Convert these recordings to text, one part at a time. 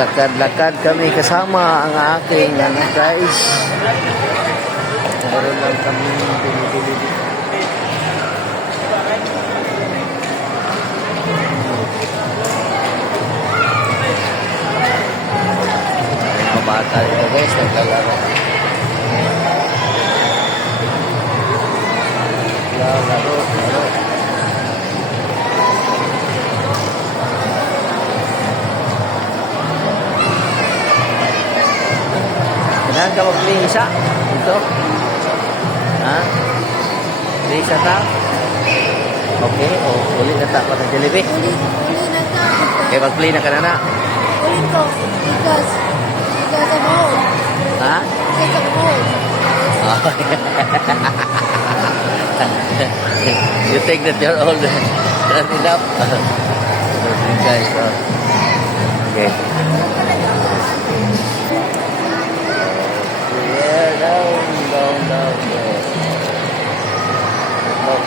Naglakad-lakad kami kasama ang aking ano guys. Meron lang kami pinipili dito. Mga bata dito guys, naglalaro. Laro. Kailangan ka mag-play isa. Ito. Ha? Play isa ta? Okay. O, ulit na ta. Patang Jollibee. Uli na ta. Okay, mag-play na ka na na. Uli ko. Because I'm old. Ha? Because I'm old. You think that you're old enough? Okay, guys. Okay. Yeah, down. Oh.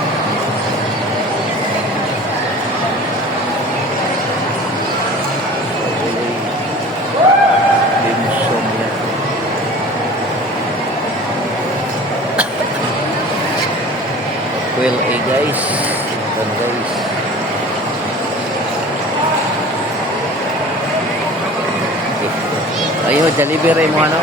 Dimsum ya. Well, guys. Ayo, Jollibee rin mo ano?